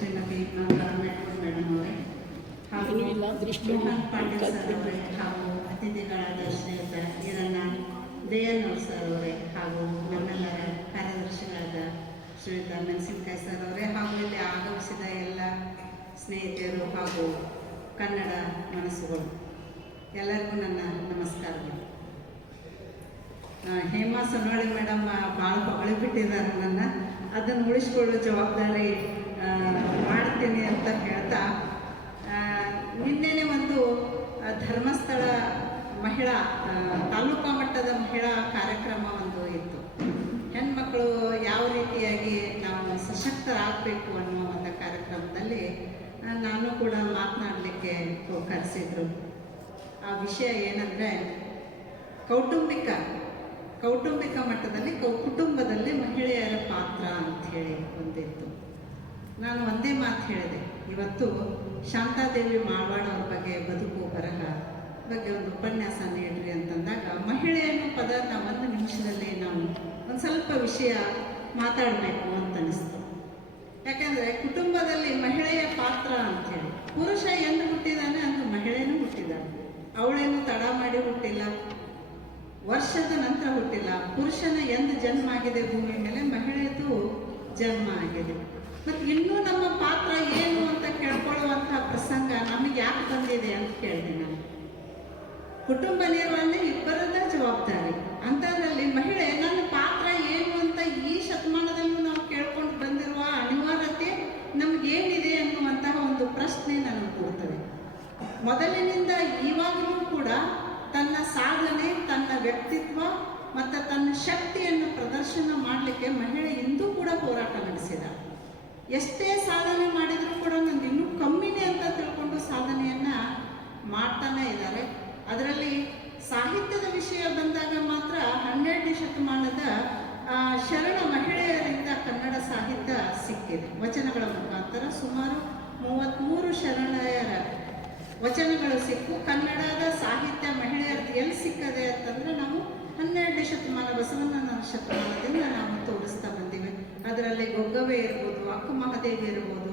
Shrimati Parameshwar madam ಅವರೇ. ಹಾಗೂ Mohan Pandey sir ಅವರೇ ಹಾಗೂ ಅತಿಥಿಗಳಾದ ಶ್ರೀಯುತ ಈರಣ್ಣ ದಯನ್ನೂರ್ ಸರ್ ಅವರೇ ಹಾಗೂ ನಮ್ಮೆಲ್ಲರ ಕಾರ್ಯದರ್ಶಿಗಳಾದ ಶ್ರೀಯುತ ಮೆಣಸಿನ್ಕಾಯಿ ಸರ್ ಅವರೇ ಹಾಗೂ ಇಲ್ಲಿ ಆಗಮಿಸಿದ ಎಲ್ಲ ಸ್ನೇಹಿತರು ಹಾಗೂ ಕನ್ನಡ ಮನಸ್ಸುಗಳು. ಎಲ್ಲರಿಗೂ ನನ್ನ ನಮಸ್ಕಾರಗಳು. ಹೇಮಾ ಸೊನ್ನೋಳಿ ಮೇಡಮ್ ಭಾಳ ಹೊಗಳಿ ಬಿಟ್ಟಿದ್ದಾರೆ ನನ್ನ. ಅದನ್ನು ಉಳಿಸ್ಕೊಳ್ಳೋ ಜವಾಬ್ದಾರಿ ಮಾಡ್ತೀನಿ ಅಂತ ಹೇಳ್ತಾ ನಿನ್ನೆನೆ ಒಂದು ಧರ್ಮಸ್ಥಳ ಮಹಿಳಾ ತಾಲೂಕಾ ಮಟ್ಟದ ಮಹಿಳಾ ಕಾರ್ಯಕ್ರಮ ಒಂದು ಇತ್ತು. ಹೆಣ್ಮಕ್ಳು ಯಾವ ರೀತಿಯಾಗಿ ನಾವು ಸಶಕ್ತರಾಗಬೇಕು ಅನ್ನೋ ಒಂದು ಕಾರ್ಯಕ್ರಮದಲ್ಲಿ ನಾನು ಕೂಡ ಮಾತನಾಡಲಿಕ್ಕೆ ಕರೆಸಿದ್ರು. ಆ ವಿಷಯ ಏನಂದರೆ, ಕೌಟುಂಬಿಕ ಕೌಟುಂಬಿಕ ಮಟ್ಟದಲ್ಲಿ, ಕೌ, ಕುಟುಂಬದಲ್ಲಿ ಮಹಿಳೆಯರ ಪಾತ್ರ ಅಂತ ಹೇಳಿ ಒಂದಿತ್ತು. ನಾನು ಒಂದೇ ಮಾತು ಹೇಳಿದೆ. ಇವತ್ತು ಶಾಂತಾದೇವಿ ಮಾಳ್ವಾಡ್ ಅವ್ರ ಬಗ್ಗೆ ಬದುಕು ಬರಹ ಬಗ್ಗೆ ಒಂದು ಉಪನ್ಯಾಸ ನೀಡ್ರಿ ಅಂತಂದಾಗ ಮಹಿಳೆ ಅನ್ನೋ ಪದ ನಾವು ಒಂದು ನಿಮಿಷದಲ್ಲಿ ನಾವು ಒಂದು ಸ್ವಲ್ಪ ವಿಷಯ ಮಾತಾಡಬೇಕು ಅಂತ ಅನಿಸ್ತು. ಯಾಕಂದರೆ ಕುಟುಂಬದಲ್ಲಿ ಮಹಿಳೆಯ ಪಾತ್ರ ಅಂತೇಳಿ. ಪುರುಷ ಎಂದು ಹುಟ್ಟಿದಾನೆ ಅಂತ ಮಹಿಳೆಯೂ ಹುಟ್ಟಿದ್ದಾನೆ ಅವಳೇನು ತಡ ಮಾಡಿ ಹುಟ್ಟಿಲ್ಲ. ವರ್ಷದ ನಂತರ ಹುಟ್ಟಿಲ್ಲ. ಪುರುಷನ ಎಂದು ಜನ್ಮ ಆಗಿದೆ ಭೂಮಿ ಮೇಲೆ ಮಹಿಳೆಯದು ಜನ್ಮ ಆಗಿದೆ. ಮತ್ತು ಇನ್ನೂ ನಮ್ಮ ಪಾತ್ರ ಏನು ಅಂತ ಕೇಳ್ಕೊಳ್ಳುವಂಥ ಪ್ರಸಂಗ ನಮಗೆ ಯಾಕೆ ಬಂದಿದೆ ಅಂತ ಕೇಳಿದೆ ನಾನು. ಕುಟುಂಬ ನಿರ್ವಹಣೆ ಇಬ್ಬರದ ಜವಾಬ್ದಾರಿ. ಅಂಥದ್ರಲ್ಲಿ ಮಹಿಳೆ, ನನ್ನ ಪಾತ್ರ ಏನು ಅಂತ ಈ ಶತಮಾನದಲ್ಲೂ ನಾವು ಕೇಳ್ಕೊಂಡು ಬಂದಿರುವ ಅನಿವಾರ್ಯತೆ ನಮಗೇನಿದೆ ಅನ್ನುವಂತಹ ಒಂದು ಪ್ರಶ್ನೆ ನನಗೆ ಕೊಡ್ತದೆ ಮೊದಲಿನಿಂದ ಇವಾಗಲೂ ಕೂಡ ತನ್ನ ಸಾಧನೆ, ತನ್ನ ವ್ಯಕ್ತಿತ್ವ ಮತ್ತು ತನ್ನ ಶಕ್ತಿಯನ್ನು ಪ್ರದರ್ಶನ ಮಾಡಲಿಕ್ಕೆ ಮಹಿಳೆ ಇಂದೂ ಕೂಡ ಹೋರಾಟ ನಡೆಸಿದ. ಎಷ್ಟೇ ಸಾಧನೆ ಮಾಡಿದರೂ ಕೂಡ ನಂದು ಇನ್ನೂ ಕಮ್ಮಿನೇ ಅಂತ ತಿಳ್ಕೊಂಡು ಸಾಧನೆಯನ್ನು ಮಾಡ್ತಾನೆ ಇದ್ದಾರೆ. ಅದರಲ್ಲಿ ಸಾಹಿತ್ಯದ ವಿಷಯ ಬಂದಾಗ ಮಾತ್ರ ಹನ್ನೆರಡನೇ ಶತಮಾನದ ಶರಣ ಮಹಿಳೆಯರಿಂದ ಕನ್ನಡ ಸಾಹಿತ್ಯ ಸಿಕ್ಕಿದೆ. ವಚನಗಳ ಮುಖಾಂತರ ಸುಮಾರು ಮೂವತ್ತ್ಮೂರು ಶರಣೆಯರ ವಚನಗಳು ಸಿಕ್ಕು. ಕನ್ನಡದ ಸಾಹಿತ್ಯ ಮಹಿಳೆಯರದ್ದು ಎಲ್ಲಿ ಸಿಕ್ಕದೆ ಅಂತಂದರೆ ನಾವು ಹನ್ನೆರಡನೇ ಶತಮಾನ ಬಸವಣ್ಣನ ಶತಮಾನದಿಂದ ನಾವು ತೋರಿಸ್ತಾ ಬಂದಿವೆ. ಅದರಲ್ಲಿ ಗೊಗ್ಗವೆ ಇರ್ಬೋದು, ಅಕ್ಕ ಮಹಾದೇವಿ ಇರ್ಬೋದು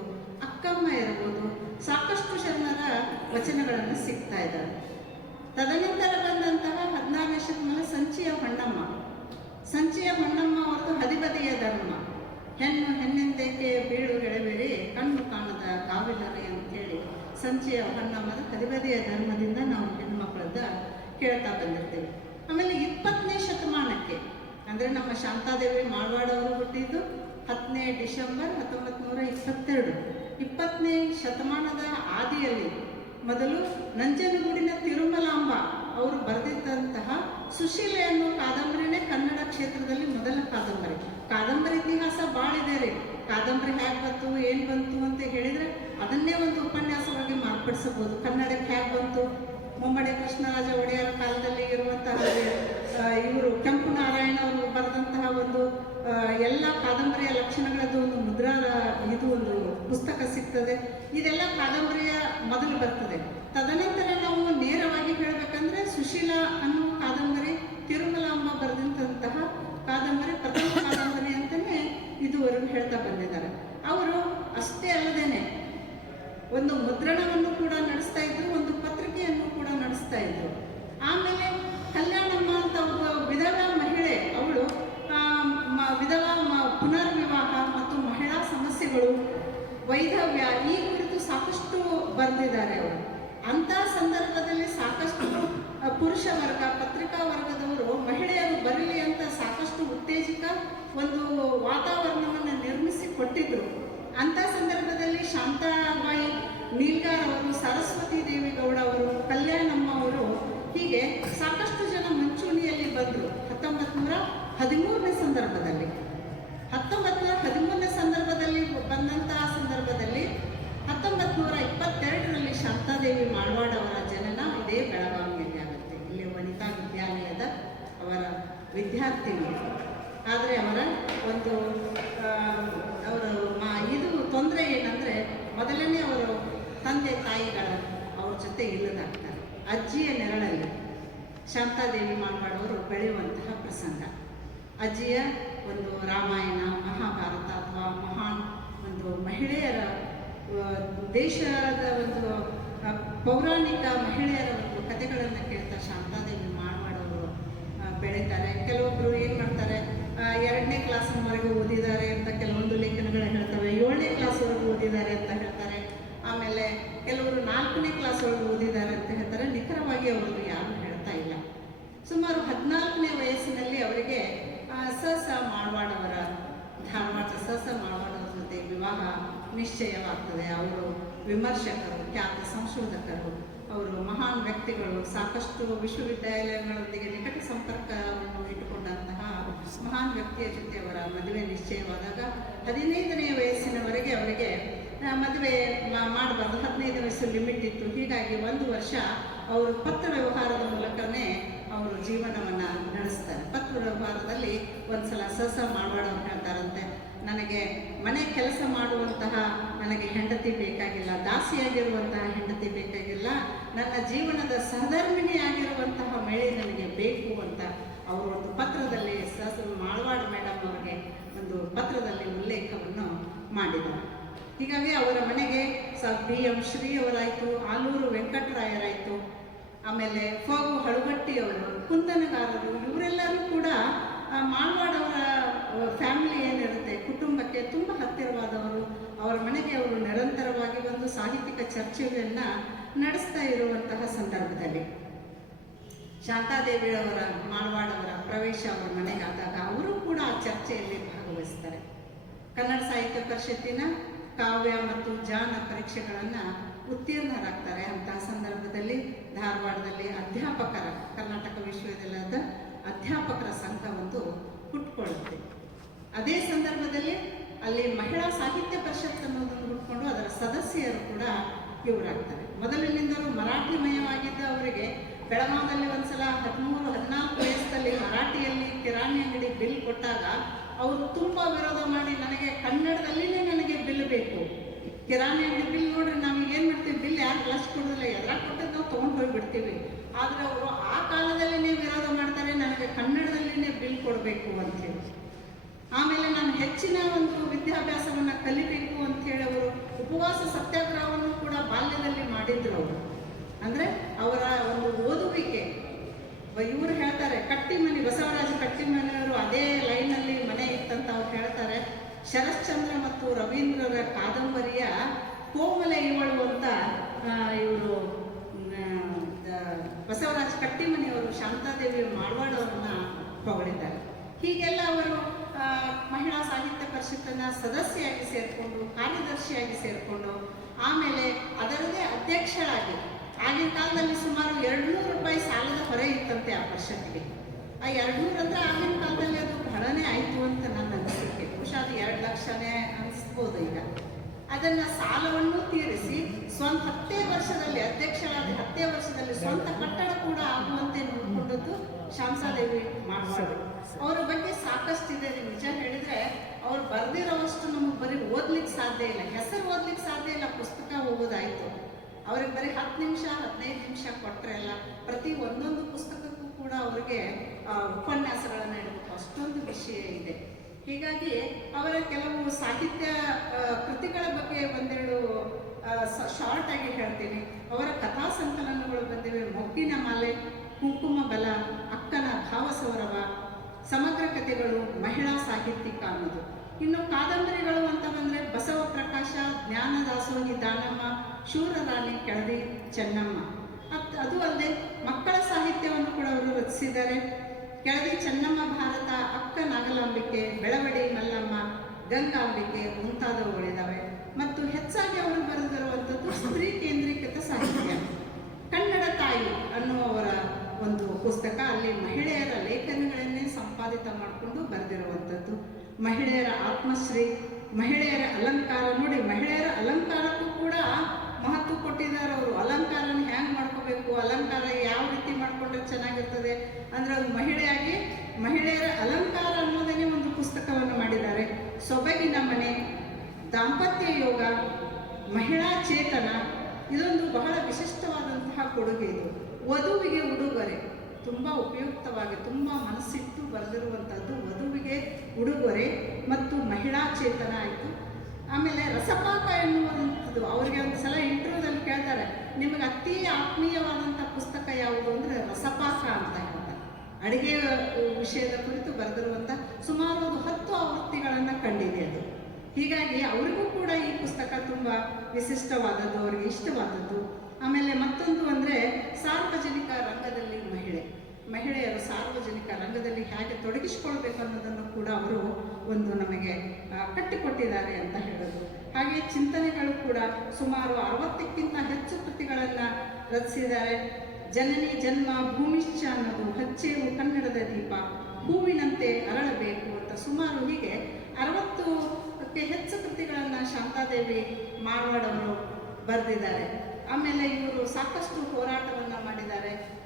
ಅಕ್ಕಮ್ಮ ಇರ್ಬೋದು, ಸಾಕಷ್ಟು ಶರಣರ ವಚನಗಳನ್ನು ಸಿಗ್ತಾ ಇದ್ದಾರೆ ತದನಂತರ ಬಂದಂತಹ ಹದಿನಾರನೇ ಶತಮಾನ ಸಂಚಿಯ ಹೊನ್ನಮ್ಮ. ಸಂಚಿಯ ಹೊನ್ನಮ್ಮ ಅವರದು ಹದಿಬದಿಯ ಧರ್ಮ. ಹೆಣ್ಣು ಹೆಣ್ಣಿಂದೇಕೆ ಬೀಳು ಗೆಳೆಬೇರಿ ಕಣ್ಣು ಕಾಣದ ಅಂತ ಅಂತೇಳಿ ಸಂಚಿಯ ಹೊನ್ನಮ್ಮದ ಹದಿಬದಿಯ ಧರ್ಮದಿಂದ ನಾವು ಹೆಣ್ಮಕ್ಳದ್ದ ಕೇಳ್ತಾ ಬಂದಿರ್ತೀವಿ. ಆಮೇಲೆ ಇಪ್ಪತ್ತನೇ ಶತಮಾನಕ್ಕೆ, ಅಂದರೆ ನಮ್ಮ ಶಾಂತಾದೇವಿ ಮಾಳ್ವಾಡ ಅವರು ಹುಟ್ಟಿದ್ದು ಹತ್ತನೇ ಡಿಸೆಂಬರ್ ಹತ್ತೊಂಬತ್ತು ನೂರ ಇಪ್ಪತ್ತೆರಡು. ಇಪ್ಪತ್ತನೇ ಶತಮಾನದ ಆದಿಯಲ್ಲಿ ಮೊದಲು ನಂಜನಗೂಡಿನ ತಿರುಮಲಾಂಬ ಅವರು ಬರೆದಿದ್ದಂತಹ ಸುಶೀಲೆ ಅನ್ನೋ ಕಾದಂಬರಿನೇ ಕನ್ನಡ ಕ್ಷೇತ್ರದಲ್ಲಿ ಮೊದಲ ಕಾದಂಬರಿ. ಕಾದಂಬರಿ ಇತಿಹಾಸ ಭಾಳ ಇದೆ ರೀ. ಕಾದಂಬರಿ ಹೇಗೆ ಬಂತು, ಏನು ಬಂತು ಅಂತ ಹೇಳಿದರೆ ಅದನ್ನೇ ಒಂದು ಉಪನ್ಯಾಸವಾಗಿ ಮಾರ್ಪಡಿಸಬಹುದು. ಕನ್ನಡಕ್ಕೆ ಹೇಗೆ ಬಂತು? ಮುಮ್ಮಡಿ ಕೃಷ್ಣರಾಜ ಒಡೆಯರ ಕಾಲದಲ್ಲಿ ಇರುವಂತಹ ಇವರು ಕೆಂಪು ನಾರಾಯಣ ಅವರು ಬರೆದಂತಹ ಒಂದು ಎಲ್ಲ ಕಾದಂಬರಿಯ ಲಕ್ಷಣಗಳದ್ದು ಒಂದು ಮುದ್ರಾ, ಇದು ಒಂದು ಪುಸ್ತಕ ಸಿಗ್ತದೆ. ಇದೆಲ್ಲ ಕಾದಂಬರಿಯ ಮೊದಲು ಬರ್ತದೆ. ತದನಂತರ ನಾವು ನೇರವಾಗಿ ಹೇಳಬೇಕಂದ್ರೆ ಸುಶೀಲಾ ಅನ್ನೋ ಕಾದಂಬರಿ ತಿರುಮಲಾಂಬ ಬರೆದಂತಹ ಕಾದಂಬರಿ, ಪ್ರಥಮ ಕಾದಂಬರಿ ಅಂತಲೇ ಇದುವರೆಗೂ ಹೇಳ್ತಾ ಬಂದಿದ್ದಾರೆ. ಅವರು ಅಷ್ಟೇ ಅಲ್ಲದೇನೆ ಒಂದು ಮುದ್ರಣವನ್ನು ಕೂಡ ನಡೆಸ್ತಾ ಇದ್ರು, ಒಂದು ಪತ್ರಿಕೆಯನ್ನು ನಡೆಸ್ತಾ ಇದ್ರು. ಆಮೇಲೆ ಕಲ್ಯಾಣಮ್ಮ ಅಂತ ಒಬ್ಬ ವಿಧವಾ ಮಹಿಳೆ, ಅವಳು ವಿಧವಾ ಪುನರ್ವಿವಾಹ ಮತ್ತು ಮಹಿಳಾ ಸಮಸ್ಯೆಗಳು, ವೈಧವ್ಯ ಈ ಕುರಿತು ಸಾಕಷ್ಟು ಬರೆದಿದ್ದಾರೆ ಅವರು. ಅಂತ ಸಂದರ್ಭದಲ್ಲಿ ಸಾಕಷ್ಟು ಪುರುಷ ವರ್ಗ, ಪತ್ರಿಕಾ ವರ್ಗದವರು ಮಹಿಳೆಯರು ಬರಲಿ ಅಂತ ಸಾಕಷ್ಟು ಉತ್ತೇಜಕ ಒಂದು ವಾತಾವರಣವನ್ನು ನಿರ್ಮಿಸಿ ಕೊಟ್ಟಿದ್ರು ಅಂತ ಸಂದರ್ಭದಲ್ಲಿ ಶಾಂತಾಬಾಯಿ ನೀಲ್ಗಾರ್ ಅವರು ಸರಸ್ವತಿ ದೇವಿಗೌಡ ಅವರು, ಕಲ್ಯಾಣಮ್ಮ ಅವರು ಹೀಗೆ ಸಾಕಷ್ಟು ಜನ ಮುಂಚೂಣಿಯಲ್ಲಿ ಬಂದರು. ಹತ್ತೊಂಬತ್ತು ನೂರ ಹದಿಮೂರನೇ ಸಂದರ್ಭದಲ್ಲಿ. ಹತ್ತೊಂಬತ್ತು ನೂರ ಹದಿಮೂರನೇ ಸಂದರ್ಭದಲ್ಲಿ ಬಂದಂತಹ ಸಂದರ್ಭದಲ್ಲಿ ಹತ್ತೊಂಬತ್ತು ನೂರ ಇಪ್ಪತ್ತೆರಡರಲ್ಲಿ ಶಾಂತಾದೇವಿ ಮಾಳ್ವಾಡ್ ಅವರ ಜನನ ಇದೇ ಬೆಳಗಾವಿಯಲ್ಲಿ ಆಗುತ್ತೆ. ಇಲ್ಲಿ ವನಿತಾ ವಿದ್ಯಾಲಯದ ಅವರ ವಿದ್ಯಾರ್ಥಿಗಳು. ಆದರೆ ಅವರ ಒಂದು ಅವರು ಮಾ ಇದು ತೊಂದರೆ ಏನಂದರೆ ಮೊದಲನೇ ಅವರು ತಂದೆ ತಾಯಿಗಳ ಅವ್ರ ಜೊತೆ ಇಲ್ಲದಾಗ್ತಾರೆ. ಅಜ್ಜಿಯ ನೆರಳಲ್ಲಿ ಶಾಂತಾದೇವಿ ಮಾಳ್ವಾಡವರು ಬೆಳೆಯುವಂತಹ ಪ್ರಸಂಗ. ಅಜ್ಜಿಯ ಒಂದು ರಾಮಾಯಣ, ಮಹಾಭಾರತ ಅಥವಾ ಮಹಾನ್ ಒಂದು ಮಹಿಳೆಯರ ದೇಶದ ಒಂದು ಪೌರಾಣಿಕ ಮಹಿಳೆಯರ ಒಂದು ಕಥೆಗಳನ್ನು ಕೇಳ್ತಾ ಶಾಂತಾದೇವಿ ಮಾಡ್ಮಾಡೋರು ಬೆಳೀತಾರೆ. ಕೆಲವೊಬ್ಬರು ಏನು ಮಾಡ್ತಾರೆ ಎರಡನೇ ಕ್ಲಾಸ್ವರೆಗೂ ಓದಿದ್ದಾರೆ ಅಂತ ಕೆಲವೊಂದು ಲೇಖನಗಳು ಹೇಳ್ತವೆ, ಏಳನೇ ಕ್ಲಾಸ್ವರೆಗೂ ಓದಿದ್ದಾರೆ ಅಂತ ಆಮೇಲೆ ಕೆಲವರು ನಾಲ್ಕನೇ ಕ್ಲಾಸ್ ಒಳಗೆ ಓದಿದ್ದಾರೆ ಅಂತ ಹೇಳ್ತಾರೆ. ನಿಖರವಾಗಿ ಅವರು ಯಾರು ಹೇಳ್ತಾ ಇಲ್ಲ. ಸುಮಾರು ಹದಿನಾಲ್ಕನೇ ವಯಸ್ಸಿನಲ್ಲಿ ಅವರಿಗೆ ಸ ಸ ಮಾಳ್ವಾಡವರ ಧಾರವಾಡ ಸ ಸ ಮಾಳ್ವಾಡವರ ಜೊತೆ ವಿವಾಹ ನಿಶ್ಚಯವಾಗ್ತದೆ. ಅವರು ವಿಮರ್ಶಕರು, ಖ್ಯಾತ ಸಂಶೋಧಕರು. ಅವರು ಮಹಾನ್ ವ್ಯಕ್ತಿಗಳು. ಸಾಕಷ್ಟು ವಿಶ್ವವಿದ್ಯಾಲಯಗಳೊಂದಿಗೆ ನಿಕಟ ಸಂಪರ್ಕವನ್ನು ಇಟ್ಟುಕೊಂಡಂತಹ ಮಹಾನ್ ವ್ಯಕ್ತಿಯ ಜೊತೆ ಅವರ ಮದುವೆ ನಿಶ್ಚಯವಾದಾಗ ಹದಿನೈದನೇ ವಯಸ್ಸಿನವರೆಗೆ ಅವರಿಗೆ ಮದುವೆ ಮಾಡಬಾರ್ದು. ಹದಿನೈದು ವಯಸ್ಸು ಲಿಮಿಟ್ ಇತ್ತು. ಹೀಗಾಗಿ ಒಂದು ವರ್ಷ ಅವರು ಪತ್ರ ವ್ಯವಹಾರದ ಮೂಲಕನೇ ಅವರು ಜೀವನವನ್ನು ನಡೆಸ್ತಾರೆ. ಪತ್ರ ವ್ಯವಹಾರದಲ್ಲಿ ಒಂದ್ಸಲ ಸಸ ಅಂತ ಹೇಳ್ತಾರಂತೆ. ನನಗೆ ಮನೆ ಕೆಲಸ ಮಾಡುವಂತಹ ನನಗೆ ಹೆಂಡತಿ ಬೇಕಾಗಿಲ್ಲ, ದಾಸಿಯಾಗಿರುವಂತಹ ಹೆಂಡತಿ ಬೇಕಾಗಿಲ್ಲ, ನನ್ನ ಜೀವನದ ಸಹಧರ್ಮಿಣಿಯಾಗಿರುವಂತಹ ಮಹಿಳೆ ನನಗೆ ಬೇಕು ಅಂತ ಅವರು ಒಂದು ಪತ್ರದಲ್ಲಿ ಸಸ ಮಾಳ್ವಾಡ್ ಮೇಡಮ್ ಅವರಿಗೆ ಒಂದು ಪತ್ರದಲ್ಲಿ ಉಲ್ಲೇಖವನ್ನು ಮಾಡಿದರು ಹೀಗಾಗಿ ಅವರ ಮನೆಗೆ ಸ ಬಿ ಎಂ ಶ್ರೀ ಅವರಾಯಿತು, ಆಲೂರು ವೆಂಕಟರಾಯರಾಯಿತು, ಆಮೇಲೆ ಫಗು ಹಳುಗಟ್ಟಿಯವರು ಕುಂದನಗಾರರು, ಇವರೆಲ್ಲರೂ ಕೂಡ ಮಾಳ್ವಾಡವರ ಫ್ಯಾಮಿಲಿ ಏನಿರುತ್ತೆ, ಕುಟುಂಬಕ್ಕೆ ತುಂಬ ಹತ್ತಿರವಾದವರು. ಅವರ ಮನೆಗೆ ಅವರು ನಿರಂತರವಾಗಿ ಒಂದು ಸಾಹಿತ್ಯಿಕ ಚರ್ಚೆಗಳನ್ನು ನಡೆಸ್ತಾ ಇರುವಂತಹ ಸಂದರ್ಭದಲ್ಲಿ. ಶಾಂತಾದೇವಿಯವರ ಮಾಳ್ವಾಡವರ ಪ್ರವೇಶ ಅವರ ಮನೆಗಾದಾಗ ಅವರು ಕೂಡ ಆ ಚರ್ಚೆಯಲ್ಲಿ ಭಾಗವಹಿಸ್ತಾರೆ. ಕನ್ನಡ ಸಾಹಿತ್ಯ ಪರಿಷತ್ತಿನ ಕಾವ್ಯ ಮತ್ತು ಜಾನ ಪರೀಕ್ಷೆಗಳನ್ನು ಉತ್ತೀರ್ಣರಾಗ್ತಾರೆ. ಅಂತಹ ಸಂದರ್ಭದಲ್ಲಿ ಧಾರವಾಡದಲ್ಲಿ ಅಧ್ಯಾಪಕರ, ಕರ್ನಾಟಕ ವಿಶ್ವವಿದ್ಯಾಲಯದ ಅಧ್ಯಾಪಕರ ಸಂಘ ಒಂದು ಹುಟ್ಕೊಳ್ಳುತ್ತೆ. ಅದೇ ಸಂದರ್ಭದಲ್ಲಿ ಅಲ್ಲಿ ಮಹಿಳಾ ಸಾಹಿತ್ಯ ಪರಿಷತ್ ಅನ್ನೋದನ್ನು ಹುಟ್ಕೊಂಡು ಅದರ ಸದಸ್ಯರು ಕೂಡ ಇವರಾಗ್ತಾರೆ. ಮೊದಲಿನಿಂದಲೂ ಮರಾಠಿಮಯವಾಗಿದ್ದ ಅವರಿಗೆ ಬೆಳಗಾವದಲ್ಲಿ ಒಂದ್ಸಲ ಹದಿಮೂರು, ಹದಿನಾಲ್ಕು ವಯಸ್ಸಲ್ಲಿ ಮರಾಠಿಯಲ್ಲಿ ಕಿರಾಣಿ ಅಂಗಡಿ ಬಿಲ್ ಕೊಟ್ಟಾಗ ಅವರು ತುಂಬ ವಿರೋಧ ಮಾಡಿ ನನಗೆ ಕನ್ನಡದಲ್ಲಿನೇ ನನಗೆ ಬಿಲ್ ಬೇಕು. ಕಿರಾಣಿ ಅಂಗಡಿ ಬಿಲ್ ನೋಡ್ರಿ ನಾವು ಏನು ಮಾಡ್ತೀವಿ? ಬಿಲ್ ಯಾರು ಕ್ಲಸ್ ಕೊಡೋದಿಲ್ಲ. ಎದ್ರಾಗ ಕೊಟ್ಟದ್ದು ನಾವು ತೊಗೊಂಡು ಹೋಗಿಬಿಡ್ತೀವಿ. ಆದರೆ ಅವರು ಆ ಕಾಲದಲ್ಲಿನೇ ವಿರೋಧ ಮಾಡ್ತಾರೆ, ನನಗೆ ಕನ್ನಡದಲ್ಲಿನೇ ಬಿಲ್ ಕೊಡಬೇಕು ಅಂತೇಳಿ ಆಮೇಲೆ ನಾನು ಹೆಚ್ಚಿನ ಒಂದು ವಿದ್ಯಾಭ್ಯಾಸವನ್ನು ಕಲಿಬೇಕು ಅಂತ ಹೇಳಿ ಅವರು ಉಪವಾಸ ಸತ್ಯಾಗ್ರಹವನ್ನು ಕೂಡ ಬಾಲ್ಯದಲ್ಲಿ ಮಾಡಿದ್ರು ಅವರು. ಅಂದರೆ ಅವರ ಒಂದು ಓದುವಿಕೆ ಇವರು ಹೇಳ್ತಾರೆ, ಕಟ್ಟಿಮನಿ, ಬಸವರಾಜ ಕಟ್ಟಿಮನಿಯವರು ಅದೇ ಲೈನಲ್ಲಿ ಮನೆ ಇತ್ತಂತ ಅವ್ರು ಹೇಳ್ತಾರೆ. ಶರಶ್ಚಂದ್ರ ಮತ್ತು ರವೀಂದ್ರರ ಕಾದಂಬರಿಯ ಕೋಮಲೆ ಇವಳು ಅಂತ ಇವರು ಬಸವರಾಜ ಕಟ್ಟಿಮನಿಯವರು ಶಾಂತಾದೇವಿ ಮಾಳ್ವಾಡವ್ರನ್ನ ಹೊಗಳಿದ್ದಾರೆ. ಹೀಗೆಲ್ಲ ಅವರು ಮಹಿಳಾ ಸಾಹಿತ್ಯ ಪರಿಷತ್ತನ್ನ ಸದಸ್ಯೆಯಾಗಿ ಸೇರಿಕೊಂಡು, ಕಾರ್ಯದರ್ಶಿಯಾಗಿ ಸೇರಿಕೊಂಡು, ಆಮೇಲೆ ಅದರದೇ ಅಧ್ಯಕ್ಷರಾಗಿ, ಆಗಿನ ಕಾಲದಲ್ಲಿ ಹೊರೆ ಇತ್ತಂತೆ ಆ ವರ್ಷಕ್ಕೆ. ಆ ಎರಡುನೂರು ಅಂದರೆ ಆಗಿನ ಕಾಲದಲ್ಲಿ ಅದು ಬಹಳನೇ ಆಯಿತು ಅಂತ ನನ್ನ ಅನಿಸಿಕೆ. ಬಹುಶಃ ಅದು ಎರಡು ಲಕ್ಷನೇ ಅನಿಸ್ಬೋದು ಈಗ. ಅದನ್ನ ಸಾಲವನ್ನು ತೀರಿಸಿ ಸ್ವಂತ ಹತ್ತೇ ವರ್ಷದಲ್ಲಿ ಅಧ್ಯಕ್ಷರಾದ ಹತ್ತೇ ವರ್ಷದಲ್ಲಿ ಸ್ವಂತ ಕಟ್ಟಡ ಕೂಡ ಆಗುವಂತೆ ನೋಡಿಕೊಂಡದ್ದು ಶಾಂಸಾದೇವಿ ಮಾಡಿಸೋದು ಅವರ ಬಗ್ಗೆ ಸಾಕಷ್ಟು ಇದೆ ನೀವು ನಿಜ ಹೇಳಿದ್ರೆ ಅವ್ರು ಬರೆದಿರೋವಷ್ಟು ನಮಗೆ ಬರೀ ಓದ್ಲಿಕ್ಕೆ ಸಾಧ್ಯ ಇಲ್ಲ. ಹೆಸರು ಓದ್ಲಿಕ್ಕೆ ಸಾಧ್ಯ ಇಲ್ಲ ಪುಸ್ತಕ ಓದೋದಾಯ್ತು. ಅವ್ರಿಗೆ ಬರೀ ಹತ್ತು ನಿಮಿಷ, ಹದಿನೈದು ನಿಮಿಷ ಕೊಟ್ಟರೆ ಅಲ್ಲ, ಪ್ರತಿ ಒಂದೊಂದು ಪುಸ್ತಕಕ್ಕೂ ಕೂಡ ಅವ್ರಿಗೆ ಉಪನ್ಯಾಸಗಳನ್ನು ಇಡಬೇಕು. ಅಷ್ಟೊಂದು ವಿಷಯ ಇದೆ. ಹೀಗಾಗಿ ಅವರ ಕೆಲವು ಸಾಹಿತ್ಯ ಕೃತಿಗಳ ಬಗ್ಗೆ ಒಂದೆರಡು ಶಾರ್ಟ್ ಆಗಿ ಹೇಳ್ತೀನಿ. ಅವರ ಕಥಾ ಸಂಕಲನಗಳು ಬಂದಿವೆ. ಮೊಗ್ಗಿನ ಮಾಲೆ, ಕುಂಕುಮ ಬಲ, ಅಕ್ಕನ ಭಾವಸೌರವ, ಸಮಗ್ರ ಕಥೆಗಳು, ಮಹಿಳಾ ಸಾಹಿತ್ಯಿಕ ಅನ್ನೋದು. ಇನ್ನು ಕಾದಂಬರಿಗಳು ಅಂತ ಬಂದರೆ ಬಸವ ಪ್ರಕಾಶ, ಜ್ಞಾನದಾಸೋಹಿ ದಾನಮ್ಮ ಶೂರರಾಣಿ ಕೆಳದಿ ಚೆನ್ನಮ್ಮ. ಅದು ಅಲ್ಲದೆ ಮಕ್ಕಳ ಸಾಹಿತ್ಯವನ್ನು ಕೂಡ ಅವರು ರಚಿಸಿದ್ದಾರೆ. ಕೆಳದಿ ಚೆನ್ನಮ್ಮ ಭಾರತ, ಅಕ್ಕ ನಾಗಲಾಂಬಿಕೆ, ಬೆಳವಡಿ ಮಲ್ಲಮ್ಮ ಗಂಗಾಂಬಿಕೆ ಮುಂತಾದವುಗಳಿದ್ದಾವೆ ಮತ್ತು ಹೆಚ್ಚಾಗಿ ಅವರು ಬರೆದಿರುವಂಥದ್ದು ಸ್ತ್ರೀ ಕೇಂದ್ರೀಕೃತ ಸಾಹಿತ್ಯ. ಕನ್ನಡ ತಾಯಿ ಅನ್ನುವವರ ಒಂದು ಪುಸ್ತಕ ಅಲ್ಲಿ ಮಹಿಳೆಯರ ಲೇಖನಗಳನ್ನೇ ಸಂಪಾದಿತ ಮಾಡಿಕೊಂಡು ಬರೆದಿರುವಂಥದ್ದು. ಮಹಿಳೆಯರ ಆತ್ಮಶ್ರೀ, ಮಹಿಳೆಯರ ಅಲಂಕಾರ. ನೋಡಿ, ಮಹಿಳೆಯರ ಅಲಂಕಾರಕ್ಕೂ ಕೂಡ ಮಹತ್ವ ಕೊಟ್ಟಿದ್ದಾರೆ ಅವರು. ಅಲಂಕಾರನ ಹ್ಯಾಂಗ್ ಮಾಡ್ಕೋಬೇಕು? ಅಲಂಕಾರ ಯಾವ ರೀತಿ ಮಾಡ್ಕೊಂಡ್ರೆ ಚೆನ್ನಾಗಿರ್ತದೆ? ಅಂದ್ರೆ ಒಂದು ಮಹಿಳೆಯಾಗಿ ಮಹಿಳೆಯರ ಅಲಂಕಾರ ಅನ್ನೋದನ್ನೇ ಒಂದು ಪುಸ್ತಕವನ್ನು ಮಾಡಿದ್ದಾರೆ. ಸೊಬಗಿನ ಮನೆ, ದಾಂಪತ್ಯ ಯೋಗ, ಮಹಿಳಾ ಚೇತನ, ಇದೊಂದು ಬಹಳ ವಿಶಿಷ್ಟವಾದಂತಹ ಕೊಡುಗೆ ಇದು. ವಧುವಿಗೆ ಉಡುಗೊರೆ. ತುಂಬ ಉಪಯುಕ್ತವಾಗಿ, ತುಂಬ ಮನಸ್ಸಿಟ್ಟು ಬರೆದಿರುವಂಥದ್ದು ವಧುವಿಗೆ ಉಡುಗೊರೆ ಮತ್ತು ಮಹಿಳಾ ಚೇತನ ಆಯಿತು. ಆಮೇಲೆ ರಸಪಾಕ ಎನ್ನುವಂಥದ್ದು ನಿಮಗೆ ಅತಿ ಆತ್ಮೀಯವಾದಂಥ ಪುಸ್ತಕ ಯಾವುದು ಅಂದರೆ ರಸಪಾಕ ಅಂತ ಹೇಳ್ತಾರೆ. ಅಡುಗೆ ವಿಷಯದ ಕುರಿತು ಬರೆದಿರುವಂಥ ಸುಮಾರು ಒಂದು ಹತ್ತು ಆವೃತ್ತಿಗಳನ್ನು ಕಂಡಿದೆ ಅದು. ಹೀಗಾಗಿ ಅವರಿಗೂ ಕೂಡ ಈ ಪುಸ್ತಕ ತುಂಬ ವಿಶಿಷ್ಟವಾದದ್ದು, ಅವರಿಗೆ ಇಷ್ಟವಾದದ್ದು. ಆಮೇಲೆ ಮತ್ತೊಂದು ಅಂದರೆ ಸಾರ್ವಜನಿಕ ರಂಗದಲ್ಲಿ ಮಹಿಳೆ. ಮಹಿಳೆಯರು ಸಾರ್ವಜನಿಕ ರಂಗದಲ್ಲಿ ಹೇಗೆ ತೊಡಗಿಸಿಕೊಳ್ಬೇಕು ಅನ್ನೋದನ್ನು ಕೂಡ ಅವರು ಒಂದು ನಮಗೆ ಕಟ್ಟಿಕೊಟ್ಟಿದ್ದಾರೆ ಅಂತ ಹೇಳೋದು. ಹಾಗೆ ಚಿಂತನೆಗಳು ಕೂಡ ಸುಮಾರು ಅರವತ್ತಕ್ಕಿಂತ ಹೆಚ್ಚು ಕೃತಿಗಳನ್ನು ರಚಿಸಿದ್ದಾರೆ. ಜನನಿ ಜನ್ಮ ಭೂಮಿಶ್ಚ ಅನ್ನೋದು ಹಚ್ಚೇವು ಕನ್ನಡದ ದೀಪ, ಹೂವಿನಂತೆ ಅರಳಬೇಕು ಅಂತ ಸುಮಾರು ಹೀಗೆ ಅರವತ್ತಕ್ಕೆ ಹೆಚ್ಚು ಕೃತಿಗಳನ್ನು ಶಾಂತಾದೇವಿ ಮಾರ್ವಾಡವರು ಬರೆದಿದ್ದಾರೆ. ಆಮೇಲೆ ಇವರು ಸಾಕಷ್ಟು ಹೋರಾಟವನ್ನು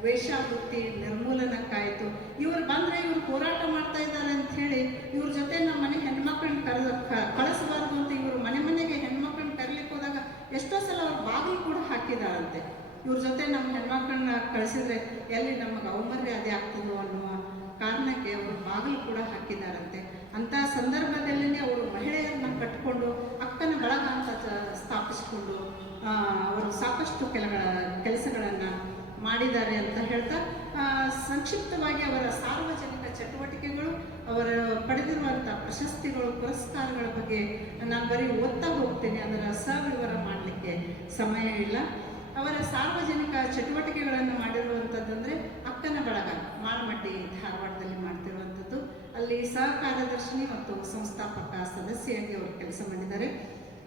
ವೇಷಾವೃತ್ತಿ ನಿರ್ಮೂಲನಕ್ಕಾಯಿತು ಇವರು ಬಂದರೆ ಇವರು ಹೋರಾಟ ಮಾಡ್ತಾ ಇದ್ದಾರೆ ಅಂತ ಹೇಳಿ ಇವ್ರ ಜೊತೆ ನಮ್ಮ ಮನೆ ಹೆಣ್ಮಕ್ಳನ್ನ ಕರೆದ ಕಳಿಸಬಾರ್ದು ಅಂತ ಇವರು ಮನೆ ಮನೆಗೆ ಹೆಣ್ಮಕ್ಳನ್ನ ಕರಲಿಕ್ಕೆ ಹೋದಾಗ ಎಷ್ಟೋ ಸಲ ಅವ್ರ ಬಾಗಿಲು ಕೂಡ ಹಾಕಿದಾರಂತೆ. ಇವ್ರ ಜೊತೆ ನಮ್ಮ ಹೆಣ್ಮಕ್ಳನ್ನ ಕಳಿಸಿದ್ರೆ ಎಲ್ಲಿ ನಮಗೆ ಅವಮರ್ಯಾದೆ ಆಗ್ತದೋ ಅನ್ನುವ ಕಾರಣಕ್ಕೆ ಅವರು ಬಾಗಿಲು ಕೂಡ ಹಾಕಿದಾರಂತೆ. ಅಂತ ಸಂದರ್ಭದಲ್ಲಿ ಅವರು ಮಹಿಳೆಯರನ್ನ ಕಟ್ಕೊಂಡು ಅಕ್ಕನ ಬಳಗ ಅಂತ ಸ್ಥಾಪಿಸಿಕೊಂಡು ಅವರು ಸಾಕಷ್ಟು ಕೆಲಗಳ ಕೆಲಸಗಳನ್ನು ಮಾಡಿದ್ದಾರೆ ಅಂತ ಹೇಳ್ತಾ ಸಂಕ್ಷಿಪ್ತವಾಗಿ ಅವರ ಸಾರ್ವಜನಿಕ ಚಟುವಟಿಕೆಗಳು, ಅವರ ಪಡೆದಿರುವಂಥ ಪ್ರಶಸ್ತಿಗಳು, ಪುರಸ್ಕಾರಗಳ ಬಗ್ಗೆ ನಾನು ಬರೀ ಓದ್ತಾ ಹೋಗ್ತೇನೆ, ಅದರ ಸವಿವರ ಮಾಡಲಿಕ್ಕೆ ಸಮಯ ಇಲ್ಲ. ಅವರ ಸಾರ್ವಜನಿಕ ಚಟುವಟಿಕೆಗಳನ್ನು ಮಾಡಿರುವಂಥದ್ದಂದರೆ ಅಕ್ಕನ ಬಳಗ ಮಾಳಮಟ್ಟಿ ಧಾರವಾಡದಲ್ಲಿ ಮಾಡ್ತಿರುವಂಥದ್ದು ಅಲ್ಲಿ ಸಹ ಕಾರ್ಯದರ್ಶಿನಿ ಮತ್ತು ಸಂಸ್ಥಾಪಕ ಸದಸ್ಯೆಯಾಗಿ ಅವರು ಕೆಲಸ ಮಾಡಿದ್ದಾರೆ.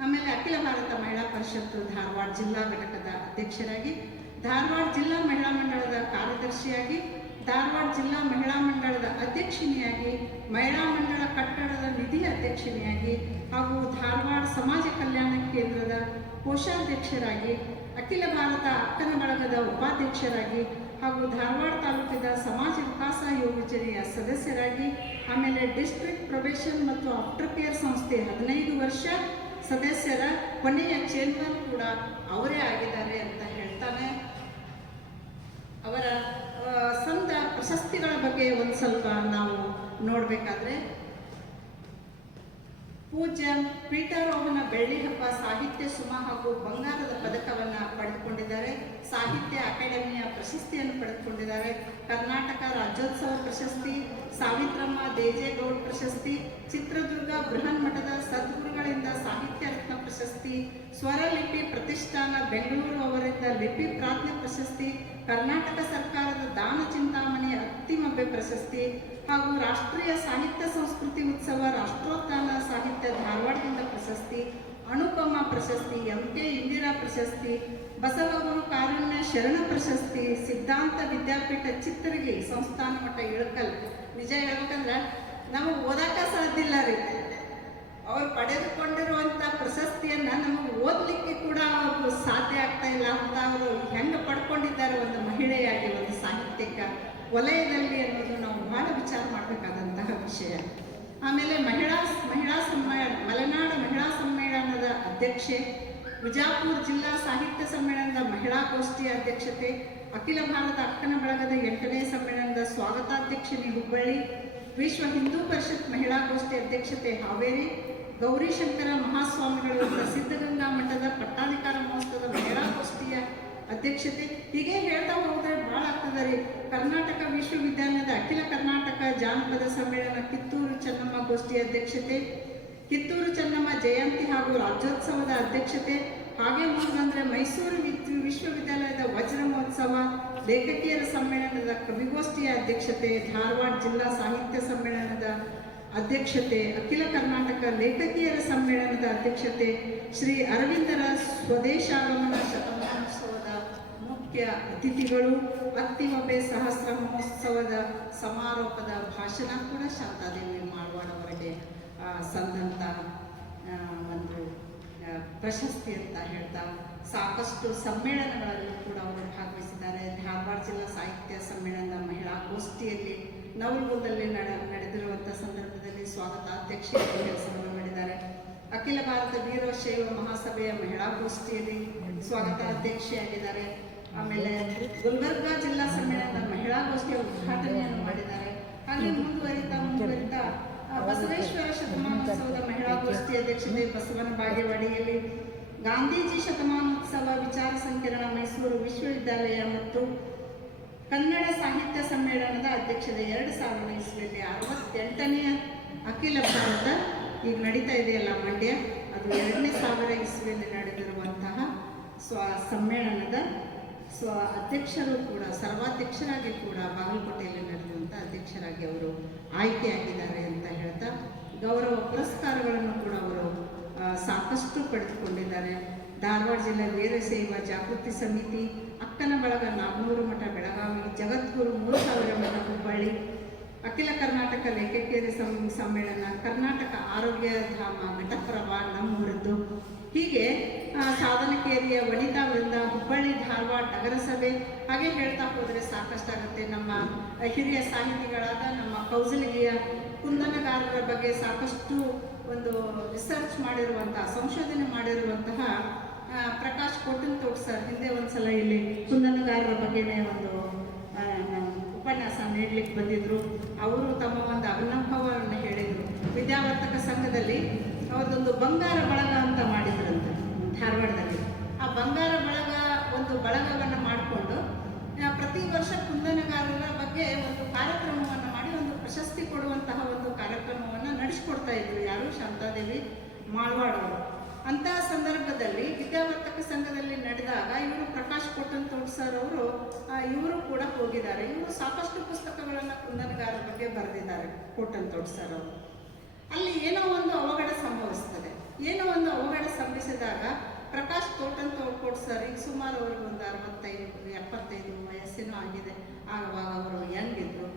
ಆಮೇಲೆ ಅಖಿಲ ಭಾರತ ಮಹಿಳಾ ಪರಿಷತ್ತು ಧಾರವಾಡ ಜಿಲ್ಲಾ ಘಟಕದ ಅಧ್ಯಕ್ಷರಾಗಿ ಧಾರವಾಡ ಜಿಲ್ಲಾ ಮಹಿಳಾ ಮಂಡಳದ ಕಾರ್ಯದರ್ಶಿಯಾಗಿ, ಧಾರವಾಡ ಜಿಲ್ಲಾ ಮಹಿಳಾ ಮಂಡಳದ ಅಧ್ಯಕ್ಷಿಣಿಯಾಗಿ, ಮಹಿಳಾ ಮಂಡಳ ಕಟ್ಟಡದ ನಿಧಿ ಅಧ್ಯಕ್ಷಿಣಿಯಾಗಿ ಹಾಗೂ ಧಾರವಾಡ ಸಮಾಜ ಕಲ್ಯಾಣ ಕೇಂದ್ರದ ಕೋಶಾಧ್ಯಕ್ಷರಾಗಿ, ಅಖಿಲ ಭಾರತ ಅಕ್ಕನ ಬಳಗದ ಉಪಾಧ್ಯಕ್ಷರಾಗಿ ಹಾಗೂ ಧಾರವಾಡ ತಾಲೂಕಿನ ಸಮಾಜ ವಿಕಾಸ ಯೋಜನೆಯ ಸದಸ್ಯರಾಗಿ, ಆಮೇಲೆ ಡಿಸ್ಟ್ರಿಕ್ಟ್ ಪ್ರೊಬೇಷನ್ ಮತ್ತು ಆಫ್ಟರ್ ಕೇರ್ ಸಂಸ್ಥೆ ಹದಿನೈದು ವರ್ಷ ಸದಸ್ಯರ ಕೊನೆಯ ಚೇರ್ಮನ್ ಕೂಡ ಅವರೇ ಆಗಿದ್ದಾರೆ ಅಂತ ಹೇಳ್ತಾನೆ. ಅವರ ಸಂತ ಪ್ರಶಸ್ತಿಗಳ ಬಗ್ಗೆ ಒಂದು ಸ್ವಲ್ಪ ನಾವು ನೋಡಬೇಕಾದ್ರೆ, ಪೂಜ್ಯ ಪೀಠಾರೋಹಣ ಬೆಳ್ಳಿ ಹಬ್ಬ ಸಾಹಿತ್ಯ ಸುಮ ಹಾಗೂ ಬಂಗಾರದ ಪದಕವನ್ನು ಪಡೆದುಕೊಂಡಿದ್ದಾರೆ. ಸಾಹಿತ್ಯ ಅಕಾಡೆಮಿಯ ಪ್ರಶಸ್ತಿಯನ್ನು ಪಡೆದುಕೊಂಡಿದ್ದಾರೆ. ಕರ್ನಾಟಕ ರಾಜ್ಯೋತ್ಸವ ಪ್ರಶಸ್ತಿ, ಸಾವಿತ್ರಮ್ಮ ದೇಜೇಗೌಡ್ ಪ್ರಶಸ್ತಿ, ಚಿತ್ರದುರ್ಗ ಬೃಹನ್ಮಠದ ಸದ್ಗುರುಗಳಿಂದ ಸಾಹಿತ್ಯ ರತ್ನ ಪ್ರಶಸ್ತಿ, ಸ್ವರಲಿಪಿ ಪ್ರತಿಷ್ಠಾನ ಬೆಂಗಳೂರು ಅವರಿಂದ ಲಿಪಿ ಪ್ರಾಜ್ಞ ಪ್ರಶಸ್ತಿ ಕರ್ನಾಟಕ ಸರ್ಕಾರದ ದಾನ ಚಿಂತಾಮಣಿ ಅತ್ತಿಮಬ್ಬೆ ಪ್ರಶಸ್ತಿ ಹಾಗೂ ರಾಷ್ಟ್ರೀಯ ಸಾಹಿತ್ಯ ಸಂಸ್ಕೃತಿ ಉತ್ಸವ ರಾಷ್ಟ್ರೋತ್ಥಾನ ಸಾಹಿತ್ಯ ಧಾರವಾಡದಿಂದ ಪ್ರಶಸ್ತಿ, ಅನುಪಮ ಪ್ರಶಸ್ತಿ ಎಂ ಕೆ ಇಂದಿರಾ ಪ್ರಶಸ್ತಿ, ಬಸವಗುರು ಕಾರುಣ್ಯ ಶರಣ ಪ್ರಶಸ್ತಿ, ಸಿದ್ಧಾಂತ ವಿದ್ಯಾಪೀಠ ಚಿತ್ತರಗಿ ಸಂಸ್ಥಾನ ಮಠ ಇಳಕಲ್. ನಿಜ ಹೇಳ್ಬೇಕಂದ್ರೆ ನಮಗೆ ಓದಾಕ ಸಾಧ್ಯ ಇಲ್ಲ ರೀ. ಅವ್ರು ಪಡೆದುಕೊಂಡಿರುವಂಥ ಪ್ರಶಸ್ತಿಯನ್ನ ನಮಗೆ ಓದಲಿಕ್ಕೆ ಕೂಡ ಸಾಧ್ಯ ಆಗ್ತಾ ಇಲ್ಲ ಅಂತ ಅವರು ಹೆಂಗೆ ಒಂದು ಮಹಿಳೆಯಾಗಿ, ಒಂದು ಸಾಹಿತ್ಯಿಕ ವಲಯದಲ್ಲಿ ಅನ್ನೋದು ನಾವು ಬಹಳ ವಿಚಾರ ಮಾಡಬೇಕಾದಂತಹ ವಿಷಯ. ಆಮೇಲೆ ಮಹಿಳಾ ಮಹಿಳಾ ಸಮ್ಮೇಳನ ಮಲೆನಾಡು ಮಹಿಳಾ ಸಮ್ಮೇಳನದ ಅಧ್ಯಕ್ಷೆ, ವಿಜಾಪುರ ಜಿಲ್ಲಾ ಸಾಹಿತ್ಯ ಸಮ್ಮೇಳನದ ಮಹಿಳಾ ಗೋಷ್ಠಿಯ ಅಧ್ಯಕ್ಷತೆ, ಅಖಿಲ ಭಾರತ ಅಕ್ಕನ ಬಳಗದ ಎಂಟನೇ ಸಮ್ಮೇಳನದ ಸ್ವಾಗತಾಧ್ಯಕ್ಷಿಣಿ ಹುಬ್ಬಳ್ಳಿ, ವಿಶ್ವ ಹಿಂದೂ ಪರಿಷತ್ ಮಹಿಳಾ ಗೋಷ್ಠಿ ಅಧ್ಯಕ್ಷತೆ ಹಾವೇರಿ, ಗೌರಿಶಂಕರ ಮಹಾಸ್ವಾಮಿಗಳು ಪ್ರಸಿದ್ಧಗಂಗಾ ಮಠದ ಪಟ್ಟಾಧಿಕಾರ ಗೋಷ್ಠಿಯ ಅಧ್ಯಕ್ಷತೆ. ಹೀಗೆ ಹೇಳ್ತಾ ಹೋದ್ರೆ ಭಾಳ ಆಗ್ತದೆ ರೀ. ಕರ್ನಾಟಕ ವಿಶ್ವವಿದ್ಯಾಲಯದ ಅಖಿಲ ಕರ್ನಾಟಕ ಜಾನಪದ ಸಮ್ಮೇಳನ ಕಿತ್ತೂರು ಚೆನ್ನಮ್ಮ ಗೋಷ್ಠಿ ಅಧ್ಯಕ್ಷತೆ, ಕಿತ್ತೂರು ಚೆನ್ನಮ್ಮ ಜಯಂತಿ ಹಾಗೂ ರಾಜ್ಯೋತ್ಸವದ ಅಧ್ಯಕ್ಷತೆ, ಹಾಗೆ ಮುಂದೆ ಮೈಸೂರು ವಿಶ್ವವಿದ್ಯಾಲಯದ ವಜ್ರ ಮಹೋತ್ಸವ ಲೇಖಕಿಯರ ಸಮ್ಮೇಳನದ ಕವಿಗೋಷ್ಠಿಯ ಅಧ್ಯಕ್ಷತೆ, ಧಾರವಾಡ ಜಿಲ್ಲಾ ಸಾಹಿತ್ಯ ಸಮ್ಮೇಳನದ ಅಧ್ಯಕ್ಷತೆ, ಅಖಿಲ ಕರ್ನಾಟಕ ಲೇಖಕಿಯರ ಸಮ್ಮೇಳನದ ಅಧ್ಯಕ್ಷತೆ, ಶ್ರೀ ಅರವಿಂದರ ಸ್ವದೇಶಾಗಮನ ಶತಮಾನೋತ್ಸವದ ಮುಖ್ಯ ಅತಿಥಿಗಳು ಅತ್ತಿಮಬೆ ಸಹಸ್ರ ಮಹೋತ್ಸವದ ಸಮಾರೋಪದ ಭಾಷಣ ಕೂಡ ಶಾಂತಾದೇವಿ ಮಾಡುವವರಿಗೆ ಸಂದಂತ ಒಂದು ಪ್ರಶಸ್ತಿ ಅಂತ ಹೇಳ್ತಾ ಸಾಕಷ್ಟು ಸಮ್ಮೇಳನಗಳಲ್ಲಿ ಕೂಡ ಅವರು ಭಾಗವಹಿಸಿದ್ದಾರೆ. ಧಾರವಾಡ ಜಿಲ್ಲಾ ಸಾಹಿತ್ಯ ಸಮ್ಮೇಳನದ ಮಹಿಳಾ ಗೋಷ್ಠಿಯಲ್ಲಿ ನವಲ್ಗುಂದಲ್ಲಿ ನಡ ನಡೆದಿರುವಂಥ ಸಂದರ್ಭದಲ್ಲಿ ಸ್ವಾಗತಾಧ್ಯಕ್ಷೆಯಾಗಿ ಕೆಲಸವನ್ನು ಮಾಡಿದ್ದಾರೆ. ಅಖಿಲ ಭಾರತ ವೀರಶೈವ ಮಹಾಸಭೆಯ ಮಹಿಳಾ ಗೋಷ್ಠಿಯಲ್ಲಿ ಸ್ವಾಗತ, ಅಧ್ಯಕ್ಷೆಯಾಗಿದ್ದಾರೆ. ಆಮೇಲೆ ಗುಲ್ಬರ್ಗ ಜಿಲ್ಲಾ ಸಮ್ಮೇಳನದ ಮಹಿಳಾ ಗೋಷ್ಠಿಯ ಉದ್ಘಾಟನೆಯನ್ನು ಮಾಡಿದ್ದಾರೆ. ಹಾಗೆ ಮುಂದುವರಿತಾ ಮುಂದುವರಿತಾ ಬಸವೇಶ್ವರ ಶತಮಾನೋತ್ಸವದ ಮಹಿಳಾ ಗೋಷ್ಠಿ ಅಧ್ಯಕ್ಷತೆ ಬಸವನ ಬಾಗೇವಾಡಿಯಲ್ಲಿ ಗಾಂಧೀಜಿ ಶತಮಾನೋತ್ಸವ ವಿಚಾರ ಸಂಕಿರಣ ಮೈಸೂರು ವಿಶ್ವವಿದ್ಯಾಲಯ ಮತ್ತು ಕನ್ನಡ ಸಾಹಿತ್ಯ ಸಮ್ಮೇಳನದ ಅಧ್ಯಕ್ಷತೆ ಎರಡು ಸಾವಿರದ ಇಸ್ವಿಯಲ್ಲಿ ಅರವತ್ತೆಂಟನೆಯ ಅಖಿಲ ಭಾರತ ಈಗ ನಡೀತಾ ಇದೆಯಲ್ಲ ಮಂಡ್ಯ ಅದು ಎರಡನೇ ಸಾವಿರ ಇಸ್ವಿಯಲ್ಲಿ ನಡೆದಿರುವಂತಹ ಸ್ವ ಸಮ್ಮೇಳನದ ಸ್ವ ಅಧ್ಯಕ್ಷರು ಕೂಡ, ಸರ್ವಾಧ್ಯಕ್ಷರಾಗಿ ಕೂಡ ಬಾಗಲಕೋಟೆಯಲ್ಲಿ ನಡೆದಂಥ ಅಧ್ಯಕ್ಷರಾಗಿ ಅವರು ಆಯ್ಕೆಯಾಗಿದ್ದಾರೆ ಅಂತ ಹೇಳ್ತಾ, ಗೌರವ ಪುರಸ್ಕಾರಗಳನ್ನು ಕೂಡ ಅವರು ಸಾಕಷ್ಟು ಪಡೆದುಕೊಂಡಿದ್ದಾರೆ. ಧಾರವಾಡ ಜಿಲ್ಲೆ ವೀರಶೈವ ಜಾಗೃತಿ ಸಮಿತಿ, ಅಕ್ಕನ ಬಳಗ ನಾಗನೂರು ಮಠ, ಬೆಳಗಾವಿ ಜಗದ್ಗುರು ಮೂರು ಸಾವಿರ ಮಠ, ಹುಬ್ಬಳ್ಳಿ, ಅಖಿಲ ಕರ್ನಾಟಕ ಲೇಖಕಿಯರ ಸಮ್- ಸಮ್ಮೇಳನ, ಕರ್ನಾಟಕ ಆರೋಗ್ಯ ಧಾಮ ಘಟಪ್ರಭ ನಮ್ಮೂರದ್ದು. ಹೀಗೆ ಸಾಧನಕೇರಿಯ ವನಿತಾ ವೃಂದ ಹುಬ್ಬಳ್ಳಿ ಧಾರವಾಡ ನಗರಸಭೆ. ಹಾಗೆ ಹೇಳ್ತಾ ಹೋದರೆ ಸಾಕಷ್ಟಾಗುತ್ತೆ. ನಮ್ಮ ಹಿರಿಯ ಸಾಹಿತಿಗಳಾದ ನಮ್ಮ ಕೌಸಲಿಗೆಯ ಕುಂದನಗಾರರ ಬಗ್ಗೆ ಸಾಕಷ್ಟು ಒಂದು ರಿಸರ್ಚ್ ಮಾಡಿರುವಂತಹ, ಸಂಶೋಧನೆ ಮಾಡಿರುವಂತಹ ಪ್ರಕಾಶ್ ಕೋಟನ್ತೋಟ್ ಸರ್, ಹಿಂದೆ ಒಂದ್ಸಲ ಇಲ್ಲಿ ಕುಂದನಗಾರರ ಬಗ್ಗೆನೇ ಒಂದು ಉಪನ್ಯಾಸ ನೀಡ್ಲಿಕ್ಕೆ ಬಂದಿದ್ರು. ಅವರು ತಮ್ಮ ಒಂದು ಅನುಭವವನ್ನು ಹೇಳಿದರು. ವಿದ್ಯಾವರ್ತಕ ಸಂಘದಲ್ಲಿ ಅವ್ರದ್ದೊಂದು ಬಂಗಾರ ಬಳಗ ಅಂತ ಮಾಡಿದ್ರಂತೆ. ಧಾರವಾಡದಲ್ಲಿ. ಆ ಬಂಗಾರ ಬಳಗ ಒಂದು ಬಳಗವನ್ನು ಮಾಡಿಕೊಂಡು ಪ್ರತಿ ವರ್ಷ ಕುಂದನಗಾರರ ಬಗ್ಗೆ ಒಂದು ಕಾರ್ಯಕ್ರಮವನ್ನು ಮಾಡಿ ಒಂದು ಪ್ರಶಸ್ತಿ ಕೊಡುವಂತಹ ಒಂದು ಕಾರ್ಯಕ್ರಮವನ್ನು ನಡೆಸಿಕೊಡ್ತಾ ಇದ್ರು ಯಾರು? ಶಾಂತಾದೇವಿ ಮಾಳ್ವಾಡ್ ಅವರು. ಅಂತಹ ಸಂದರ್ಭದಲ್ಲಿ ವಿದ್ಯಾವರ್ತಕ ಸಂಘದಲ್ಲಿ ನಡೆದಾಗ ಇವರು ಪ್ರಕಾಶ್ ಕೊಟ್ಟನ್ ಸರ್ ಅವರು ಇವರು ಕೂಡ ಹೋಗಿದ್ದಾರೆ. ಇವರು ಸಾಕಷ್ಟು ಪುಸ್ತಕಗಳನ್ನು ಕುಂದನಗಾರರ ಬಗ್ಗೆ ಬರೆದಿದ್ದಾರೆ ಕೋಟನ್ತೋಡ್ ಸರ್ ಅವರು. ಅಲ್ಲಿ ಏನೋ ಒಂದು ಅವಘಡ ಸಂಭವಿಸ್ತದೆ. ಏನೋ ಒಂದು ಅವಘಡ ಸಂಭವಿಸಿದಾಗ ಪ್ರಕಾಶ್ ತೋಟನ್ ತೋಡ್ಕೊಡ್ ಸರ್. ಈಗ ಸುಮಾರು ಅವ್ರಿಗೆ ಒಂದು ಅರವತ್ತೈದು, ಎಪ್ಪತ್ತೈದು ವಯಸ್ಸೇನೋ ಆಗಿದೆ. ಆವಾಗ ಅವರು ಹೆಂಗಿದ್ರು?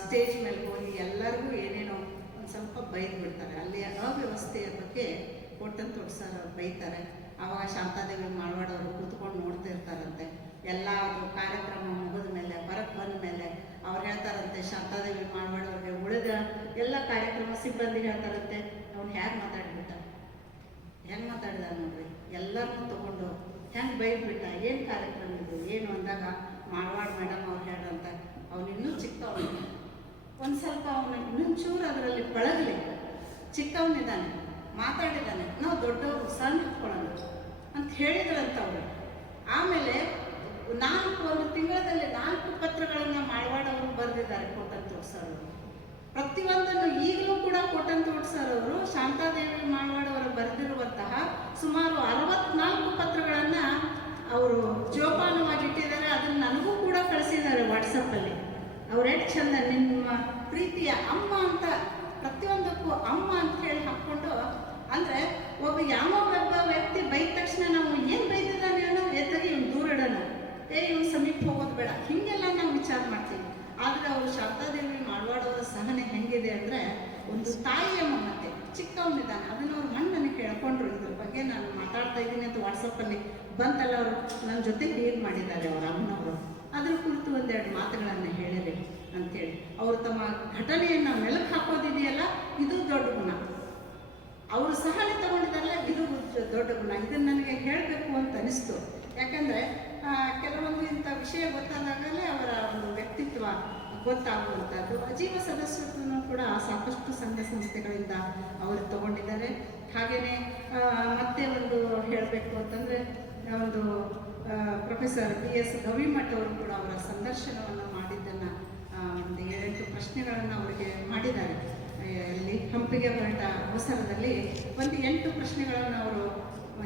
ಸ್ಟೇಜ್ ಮೇಲೆ ಹೋಗಿ ಎಲ್ಲರಿಗೂ ಏನೇನೋ ಒಂದು ಸ್ವಲ್ಪ ಬೈದು ಬಿಡ್ತಾರೆ. ಅಲ್ಲಿ ಅವ್ಯವಸ್ಥೆಯ ಬಗ್ಗೆ ಕೋಟನ್ ತೋಡ್ ಸರ್ ಅವ್ರು ಬೈತಾರೆ. ಆವಾಗ ಶಾಂತಾದೇವಿ ಮಾಳ್ವಾಡ್ ಅವರು ಕೂತ್ಕೊಂಡು ನೋಡ್ತಾ ಇರ್ತಾರಂತೆ. ಎಲ್ಲ ಅದು ಕಾರ್ಯಕ್ರಮ ಮುಗಿದ ಮೇಲೆ ಹೊರಗೆ ಬಂದ ಮೇಲೆ ಅವ್ರು ಹೇಳ್ತಾರಂತೆ, ಶಾಂತಾದೇವಿ ಮಾಳ್ವಾಡ್ ಅವ್ರಿಗೆ ಉಳಿದ ಎಲ್ಲ ಕಾರ್ಯಕ್ರಮ ಸಿಬ್ಬಂದಿ ಹೇಳ್ತಾರಂತೆ. ಅವ್ನು ಹ್ಯಾಗೆ ಮಾತಾಡ್ಬಿಟ್ಟ ಹೆಂಗೆ ಮಾತಾಡಿದ ನೋಡ್ರಿ? ಎಲ್ಲರನ್ನೂ ತಗೊಂಡು ಹೆಂಗೆ ಬೈದ್ಬಿಟ್ಟ? ಏನು ಕಾರ್ಯಕ್ರಮ ಇದು? ಏನು ಅಂದಾಗ, ಮಾಳ್ವಾಡ್ ಮೇಡಮ್ ಅವ್ರು ಹೇಳ್ರಂತ ಅವ್ನು ಇನ್ನೂ ಚಿಕ್ಕವನು. ಒಂದು ಸ್ವಲ್ಪ ಅವನು ಇನ್ನೊಂಚೂರು ಅದರಲ್ಲಿ ಪಳಗಲಿ. ಚಿಕ್ಕವನಿದ್ದಾನೆ ಮಾತಾಡಿದ್ದಾನೆ ನಾವು ದೊಡ್ಡವರು, ಸಣ್ಣ ಇಟ್ಕೊಳ್ಳೋಣ ಅಂತ ಹೇಳಿದ್ರಂತ ಅವರು. ಆಮೇಲೆ ನಾಲ್ಕು, ಒಂದು ತಿಂಗಳಲ್ಲಿ ನಾಲ್ಕು ಪತ್ರಗಳನ್ನು ಅವರು ಬರೆದಿದ್ದಾರೆ ಕೋಟಲ್ ಸರ್ ಅವರು ಪ್ರತಿಯೊಂದನ್ನು ಈಗಲೂ ಕೂಡ ಕೋಟನ್ ಸರ್ ಅವರು ಶಾಂತಾದೇವಿ ಮಾಳ್ವಾಡ್ ಅವರು ಬರೆದಿರುವಂತಹ ಸುಮಾರು ಅರವತ್ನಾಲ್ಕು ಪತ್ರಗಳನ್ನು ಅವರು ಜೋಪಾನವಾಗಿ ಇಟ್ಟಿದ್ದಾರೆ. ಅದನ್ನು ನನಗೂ ಕೂಡ ಕಳಿಸಿದ್ದಾರೆ ವಾಟ್ಸಪ್ಪಲ್ಲಿ ಅವ್ರು ಎಷ್ಟು ಚಂದ ನಿಮ್ಮ ಪ್ರೀತಿಯ ಅಮ್ಮ ಅಂತ, ಪ್ರತಿಯೊಂದಕ್ಕೂ ಅಮ್ಮ ಅಂತ ಹೇಳಿ ಹಾಕ್ಕೊಂಡು, ಅಂದರೆ ಒಬ್ಬ ಯಾವ ಒಬ್ಬ ವ್ಯಕ್ತಿ ಬೈದ ತಕ್ಷಣ ನಾವು ಏನು ಬೈದಿದ್ದಾನೆ ಅನ್ನೋ ಎತ್ತಗೆ ಇವ್ನು ದೂರ ಇಡೋಣ ಏ, ಇವ್ನು ಸಮೀಪ ಹೋಗೋದು ಬೇಡ. ಹೀಗೆಲ್ಲ ನಾವು ವಿಚಾರ ಮಾಡ್ತೀವಿ. ಆದರೆ ಅವರು ಶಾರದಾದೇವಿ ಮಾಳ್ವಾಡವರ ಸಹನೆ ಹೆಂಗಿದೆ ಅಂದರೆ ಒಂದು ತಾಯಿಯ ಮಮತೆ ಚಿಕ್ಕವನಿದ್ದಾನೆ, ಅದನ್ನು ಅವ್ರು ಮಣ್ಣನ್ನು ಕೇಳ್ಕೊಂಡ್ರು. ಇದ್ರ ಬಗ್ಗೆ ನಾನು ಮಾತಾಡ್ತಾ ಇದ್ದೀನಿ ಅಂತ ವಾಟ್ಸಪ್ಪಲ್ಲಿ ಬಂತಲ್ಲ ಅವರು ನನ್ನ ಜೊತೆ ಡೀಲ್ ಮಾಡಿದ್ದಾರೆ ಅವರ ಅಮ್ಮನವರು ಅದ್ರ ಕುರಿತು ಒಂದೆರಡು ಮಾತುಗಳನ್ನು ಹೇಳಿರಿ ಅಂತೇಳಿ. ಅವರು ತಮ್ಮ ಘಟನೆಯನ್ನು ಮೆಲುಕು ಹಾಕೋದಿದೆಯಲ್ಲ, ಇದು ದೊಡ್ಡ ಗುಣ. ಅವರು ಸಹನೆ ತಗೊಂಡಿದ್ದಾರಲ್ಲ, ಇದು ದೊಡ್ಡ ಗುಣ. ಇದನ್ನು ನನಗೆ ಹೇಳಬೇಕು ಅಂತ ಅನಿಸ್ತು. ಯಾಕಂದರೆ ಕೆಲವೊಂದು ಇಂಥ ವಿಷಯ ಗೊತ್ತಾದಾಗಲೇ ಅವರ ಒಂದು ವ್ಯಕ್ತಿತ್ವ ಗೊತ್ತಾಗುವಂಥದ್ದು. ಅಜೀವ ಸದಸ್ಯತ್ವನೂ ಕೂಡ ಸಾಕಷ್ಟು ಸಂಘ ಸಂಸ್ಥೆಗಳಿಂದ ಅವರು ತಗೊಂಡಿದ್ದಾರೆ. ಹಾಗೆಯೇ ಮತ್ತೆ ಒಂದು ಹೇಳಬೇಕು ಅಂತಂದರೆ, ಒಂದು ಪ್ರೊಫೆಸರ್ ಬಿ ಎಸ್ ಗವಿಮಠ್ ಅವರು ಕೂಡ ಅವರ ಸಂದರ್ಶನವನ್ನು ಮಾಡಿದ್ದನ್ನು ಒಂದು ಏಳೆಂಟು ಪ್ರಶ್ನೆಗಳನ್ನು ಅವರಿಗೆ ಮಾಡಿದ್ದಾರೆ. ಅಲ್ಲಿ ಹಂಪಿಗೆ ಹೊರಟ ಅವಸರದಲ್ಲಿ ಒಂದು ಎಂಟು ಪ್ರಶ್ನೆಗಳನ್ನು ಅವರು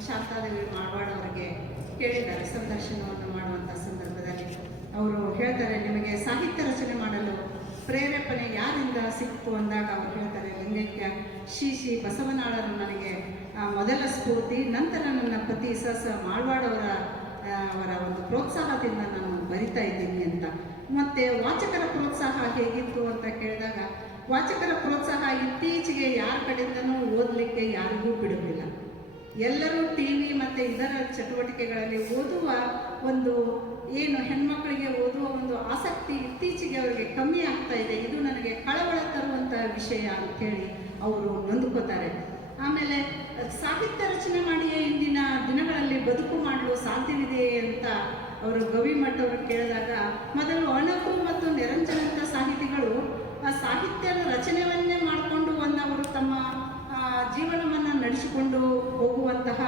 ಶಾಂತಾದೇವಿ ಮಾಳ್ವಾಡ್ ಅವರಿಗೆ ಕೇಳಿದ್ದಾರೆ, ಸಂದರ್ಶನವನ್ನು ಮಾಡುವಂಥ ಸಂದರ್ಭದಲ್ಲಿ. ಅವರು ಹೇಳ್ತಾರೆ, ನಿಮಗೆ ಸಾಹಿತ್ಯ ರಚನೆ ಮಾಡಲು ಪ್ರೇರೇಪಣೆ ಯಾರಿಂದ ಸಿಕ್ತು ಅಂದಾಗ ಅವರು ಹೇಳ್ತಾರೆ, ಲಿಂಗೈಕ್ಯ. ಶ್ರೀ ಶ್ರೀ ಬಸವನಾಳರು ನನಗೆ ಮೊದಲ ಸ್ಫೂರ್ತಿ, ನಂತರ ನನ್ನ ಪತಿ ಸ ಸ ಮಾಳ್ವಾಡ್ ಅವರ ಅವರ ಒಂದು ಪ್ರೋತ್ಸಾಹದಿಂದ ನಾನು ಬರಿತಾ ಇದ್ದೀನಿ ಅಂತ. ಮತ್ತೆ, ವಾಚಕರ ಪ್ರೋತ್ಸಾಹ ಹೇಗಿತ್ತು? ಅಂತ ಕೇಳಿದಾಗ, ವಾಚಕರ ಪ್ರೋತ್ಸಾಹ ಇತ್ತೀಚೆಗೆ ಯಾರ ಕಡೆಯಿಂದನೂ ಓದಲಿಕ್ಕೆ ಯಾರಿಗೂ ಬಿಡುವುದಿಲ್ಲ. ಎಲ್ಲರೂ ಟಿ ವಿ ಮತ್ತು ಇತರ ಚಟುವಟಿಕೆಗಳಲ್ಲಿ ಓದುವ ಒಂದು ಏನು ಹೆಣ್ಮಕ್ಳಿಗೆ ಓದುವ ಒಂದು ಆಸಕ್ತಿ ಇತ್ತೀಚೆಗೆ ಅವರಿಗೆ ಕಮ್ಮಿ ಆಗ್ತಾ ಇದೆ. ಇದು ನನಗೆ ಕಳವಳ ತರುವಂಥ ವಿಷಯ ಅಂಥೇಳಿ ಅವರು ನೊಂದ್ಕೋತಾರೆ. ಆಮೇಲೆ, ಸಾಹಿತ್ಯ ರಚನೆ ಮಾಡಿಯೇ ಇಂದಿನ ದಿನಗಳಲ್ಲಿ ಬದುಕು ಮಾಡಲು ಸಾಧ್ಯವಿದೆಯೇ ಅಂತ ಅವರು ಗವಿಮಠ ಅವರು ಕೇಳಿದಾಗ, ಮೊದಲು ಅಣಕು ಮತ್ತು ನಿರಂಜನಂತ ಸಾಹಿತಿಗಳು ಆ ಸಾಹಿತ್ಯದ ರಚನೆಯನ್ನೇ ಮಾಡಿಕೊಂಡು ಒಂದು ಅವರು ತಮ್ಮ ಜೀವನವನ್ನು ನಡೆಸಿಕೊಂಡು ಹೋಗುವಂತಹ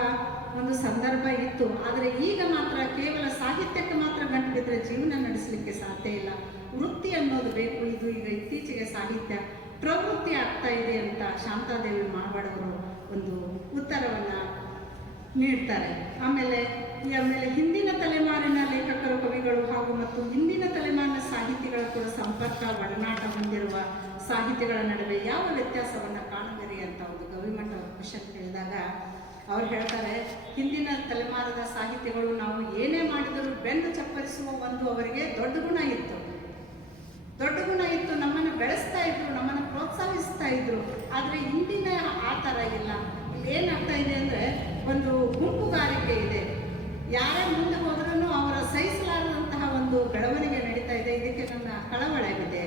ಒಂದು ಸಂದರ್ಭ ಇತ್ತು. ಆದರೆ ಈಗ ಮಾತ್ರ ಕೇವಲ ಸಾಹಿತ್ಯಕ್ಕೆ ಮಾತ್ರ ಗಂಟು ಬಿದ್ದರೆ ಜೀವನ ನಡೆಸಲಿಕ್ಕೆ ಸಾಧ್ಯ ಇಲ್ಲ. ವೃತ್ತಿ ಅನ್ನೋದು ಬೇಕು. ಇದು ಈಗ ಇತ್ತೀಚೆಗೆ ಸಾಹಿತ್ಯ ಪ್ರವೃತ್ತಿ ಆಗ್ತಾ ಇದೆ ಅಂತ ಶಾಂತಾದೇವಿ ಮಾಡಬಾಡವರು ಒಂದು ಉತ್ತರವನ್ನು ನೀಡ್ತಾರೆ. ಆಮೇಲೆ ಆಮೇಲೆ ಹಿಂದಿನ ತಲೆಮಾರಿನ ಲೇಖಕರು, ಕವಿಗಳು ಹಾಗೂ ಮತ್ತು ಹಿಂದಿನ ತಲೆಮಾರಿನ ಸಾಹಿತಿಗಳ ಕೂಡ ಸಂಪರ್ಕ, ಒಡನಾಟ ಹೊಂದಿರುವ ಸಾಹಿತಿಗಳ ನಡುವೆ ಯಾವ ವ್ಯತ್ಯಾಸವನ್ನು ಕಾಣದಿರಿ ಅಂತ ಒಂದು ಗವಿಮಠ ಕ್ವಶನ್ ಕೇಳಿದಾಗ ಅವ್ರು ಹೇಳ್ತಾರೆ, ಹಿಂದಿನ ತಲೆಮಾರದ ಸಾಹಿತ್ಯಗಳು ನಾವು ಏನೇ ಮಾಡಿದರೂ ಬೆನ್ನು ಚಪ್ಪರಿಸುವ ಒಂದು ಅವರಿಗೆ ದೊಡ್ಡ ಗುಣ ಇತ್ತು. ದೊಡ್ಡ ಗುಣ ಇತ್ತು, ನಮ್ಮನ್ನು ಬೆಳೆಸ್ತಾ ಇದ್ರು, ನಮ್ಮನ್ನು ಪ್ರೋತ್ಸಾಹಿಸ್ತಾ ಇದ್ರು. ಆದರೆ ಇಂದಿನ ಆ ಥರ ಇಲ್ಲ. ಇಲ್ಲಿ ಏನಾಗ್ತಾ ಇದೆ ಅಂದರೆ ಒಂದು ಗುಂಪುಗಾರಿಕೆ ಇದೆ. ಯಾರೇ ಮುಂದೆ ಹೋದ್ರೂ ಅವರ ಸಹಿಸಲಾರದಂತಹ ಒಂದು ಬೆಳವಣಿಗೆ ನಡೀತಾ ಇದೆ. ಇದಕ್ಕೆ ನನ್ನ ಕಳವಳವಿದೆ.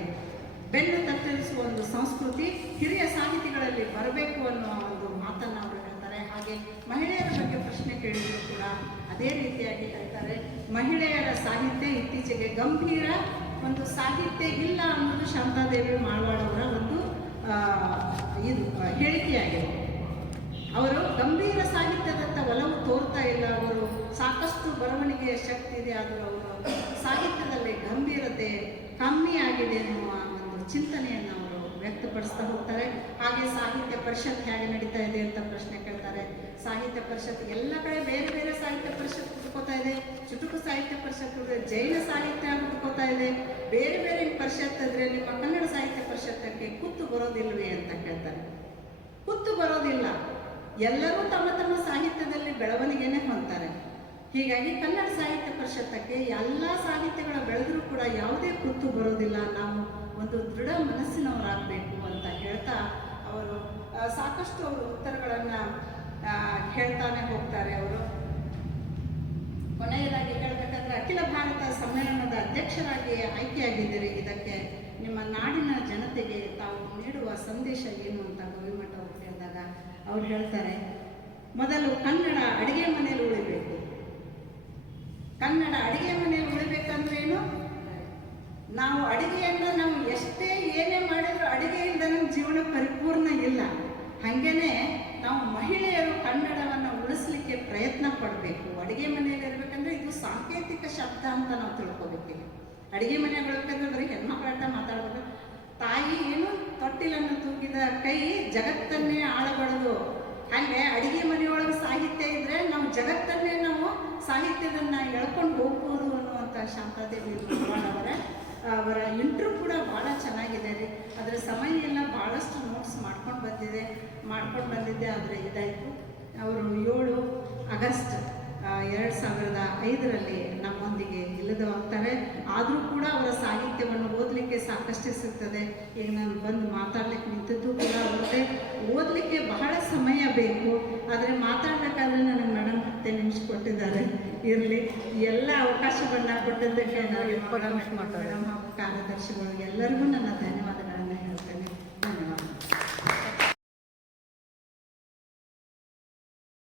ಬೆನ್ನು ತತ್ತರಿಸುವ ಒಂದು ಸಂಸ್ಕೃತಿ ಹಿರಿಯ ಸಾಹಿತಿಗಳಲ್ಲಿ ಬರಬೇಕು ಅನ್ನೋ ಒಂದು ಮಾತನ್ನು ಅವರು ಹೇಳ್ತಾರೆ ಹಾಗೆ ಮಹಿಳೆಯರ ಬಗ್ಗೆ ಪ್ರಶ್ನೆ ಕೇಳಿದ್ರು ಕೂಡ ಅದೇ ರೀತಿಯಾಗಿ ಹೇಳ್ತಾರೆ, ಮಹಿಳೆಯರ ಸಾಹಿತ್ಯ ಇತ್ತೀಚೆಗೆ ಗಂಭೀರ ಒಂದು ಸಾಹಿತ್ಯ ಇಲ್ಲ ಅನ್ನೋದು ಶಾಂತಾದೇವಿ ಮಾಳ್ವಾಳವರ ಒಂದು ಇದು ಹೇಳಿಕೆಯಾಗಿದೆ. ಅವರು, ಗಂಭೀರ ಸಾಹಿತ್ಯದತ್ತ ಒಲವು ತೋರ್ತಾ ಇಲ್ಲ ಅವರು, ಸಾಕಷ್ಟು ಬರವಣಿಗೆಯ ಶಕ್ತಿ ಇದೆ ಆದರೂ ಅವರು ಸಾಹಿತ್ಯದಲ್ಲಿ ಗಂಭೀರತೆ ಕಮ್ಮಿ ಆಗಿದೆ ಎನ್ನುವ ಒಂದು ಚಿಂತನೆಯನ್ನು ವ್ಯಕ್ತಪಡಿಸ್ತಾ ಹೋಗ್ತಾರೆ. ಹಾಗೆ ಸಾಹಿತ್ಯ ಪರಿಷತ್ ಹೇಗೆ ನಡೀತಾ ಇದೆ ಅಂತ ಪ್ರಶ್ನೆ ಕೇಳ್ತಾರೆ. ಸಾಹಿತ್ಯ ಪರಿಷತ್ ಎಲ್ಲ ಕಡೆ ಬೇರೆ ಬೇರೆ ಸಾಹಿತ್ಯ ಪರಿಷತ್ ಹುಡ್ಕೋತಾ ಇದೆ. ಚುಟುಕು ಸಾಹಿತ್ಯ ಪರಿಷತ್ ಜೈನ ಸಾಹಿತ್ಯ ಹುಡ್ಕೋತಾ ಇದೆ. ಬೇರೆ ಬೇರೆ ಪರಿಷತ್ ಅಂದ್ರೆ ನಿಮ್ಮ ಕನ್ನಡ ಸಾಹಿತ್ಯ ಪರಿಷತ್ತಕ್ಕೆ ಕುತ್ತು ಬರೋದಿಲ್ವೇ ಅಂತ ಕೇಳ್ತಾರೆ. ಕುತ್ತು ಬರೋದಿಲ್ಲ. ಎಲ್ಲರೂ ತಮ್ಮ ತಮ್ಮ ಸಾಹಿತ್ಯದಲ್ಲಿ ಬೆಳವಣಿಗೆನೇ ಹೊಂದ್ತಾರೆ. ಹೀಗಾಗಿ ಕನ್ನಡ ಸಾಹಿತ್ಯ ಪರಿಷತ್ತಕ್ಕೆ ಎಲ್ಲ ಸಾಹಿತ್ಯಗಳ ಬೆಳೆದರೂ ಕೂಡ ಯಾವುದೇ ಕುತ್ತು ಬರೋದಿಲ್ಲ. ನಾವು ಒಂದು ದೃಢ ಮನಸ್ಸಿನವರಾಗಬೇಕು ಅಂತ ಹೇಳ್ತಾ ಅವರು ಸಾಕಷ್ಟು ಅವರು ಉತ್ತರಗಳನ್ನು ಹೇಳ್ತಾನೆ ಹೋಗ್ತಾರೆ ಅವರು. ಕೊನೆಯದಾಗಿ ಹೇಳಬೇಕಂದ್ರೆ ಅಖಿಲ ಭಾರತ ಸಮ್ಮೇಳನದ ಅಧ್ಯಕ್ಷರಾಗಿ ಆಯ್ಕೆಯಾಗಿದ್ದೀರಿ. ಇದಕ್ಕೆ ನಿಮ್ಮ ನಾಡಿನ ಜನತೆಗೆ ತಾವು ನೀಡುವ ಸಂದೇಶ ಏನು ಅಂತ ಗವಿಮಠ ಅವರು ಕೇಳಿದಾಗ ಅವ್ರು ಹೇಳ್ತಾರೆ, ಮೊದಲು ಕನ್ನಡ ಅಡಿಗೆ ಮನೆಯಲ್ಲಿ ಉಳಿಬೇಕು. ಕನ್ನಡ ಅಡಿಗೆ ಮನೆಯಲ್ಲಿ ಉಳಿಬೇಕಂದ್ರೆ ಏನು? ನಾವು ಅಡುಗೆಯನ್ನು ನಾವು ಎಷ್ಟೇ ಏನೇ ಮಾಡಿದ್ರು ಇಲ್ಲದೆ ನಮ್ಮ ಜೀವನ ಪರಿಪೂರ್ಣ ಇಲ್ಲ. ಹಾಗೇನೆ ನಾವು ಮಹಿಳೆಯರು ಕನ್ನಡವನ್ನು ಉಳಿಸ್ಲಿಕ್ಕೆ ಪ್ರಯತ್ನ ಪಡಬೇಕು. ಅಡುಗೆ ಮನೆಯಲ್ಲಿ ಇರ್ಬೇಕಂದ್ರೆ ಇದು ಸಾಂಕೇತಿಕ ಶಬ್ದ ಅಂತ ನಾವು ತಿಳ್ಕೊಬೇಕಿಲ್ಲ ಅಡುಗೆ ಮನೆಯಲ್ಲಿ ಇರಬೇಕಂದ್ರೆ ಬರೀ ಹೆಣ್ಮಕ್ಳಾಟ ಮಾತಾಡ್ಬೇಕು. ತಾಯಿ ಏನು ತೊಟ್ಟಿಲನ್ನು ತೂಗಿದ ಕೈ ಜಗತ್ತನ್ನೇ ಆಳಬಡದು ಹಾಗೆ ಅಡಿಗೆ ಮನೆಯೊಳಗೆ ಸಾಹಿತ್ಯ ಇದ್ರೆ ನಾವು ಜಗತ್ತನ್ನೇ ನಾವು ಸಾಹಿತ್ಯದನ್ನ ಎಳ್ಕೊಂಡು ಹೋಗ್ಬೋದು ಅನ್ನುವಂಥ ಶಾಂತಾದೇವಿ ಅವರ ಅವರ ಇಂಟ್ರೂ ಕೂಡ ಭಾಳ ಚೆನ್ನಾಗಿದೆ ರೀ. ಅದರ ಸಮಯ ಎಲ್ಲ ಭಾಳಷ್ಟು ನೋಟ್ಸ್ ಮಾಡ್ಕೊಂಡು ಬಂದಿದೆ, ಮಾಡ್ಕೊಂಡು ಬಂದಿದ್ದೆ, ಆದರೆ ಇದಾಯಿತು. ಅವರು ಏಳು ಆಗಸ್ಟ್ ಎರಡು ಸಾವಿರದ ಐದರಲ್ಲಿ ನಮ್ಮೊಂದಿಗೆ ಇಲ್ಲದ ಹೋಗ್ತಾರೆ ಆದರೂ ಕೂಡ ಅವರ ಸಾಹಿತ್ಯವನ್ನು ಓದಲಿಕ್ಕೆ ಸಾಕಷ್ಟು ಸಿಗ್ತದೆ ಈಗ ನಾನು ಬಂದು ಮಾತಾಡ್ಲಿಕ್ಕೆ ನಿಂತದ್ದು ಕೂಡ ಅವ್ರದ್ದೇ. ಓದಲಿಕ್ಕೆ ಬಹಳ ಸಮಯ ಬೇಕು. ಆದರೆ ಮಾತಾಡಬೇಕಾದ್ರೆ ನನಗೆ ಮೇಡಮ್ ಹತ್ತೆ ನಿಮಿಷ ಕೊಟ್ಟಿದ್ದಾರೆ. ಇರಲಿ. ಎಲ್ಲ ಅವಕಾಶಗಳನ್ನ ಕೊಟ್ಟಿದ್ದಕ್ಕೆ ನಾವು ಕಾರ್ಯದರ್ಶಿಗಳು ಎಲ್ಲರಿಗೂ ನನ್ನ ಧನ್ಯವಾದ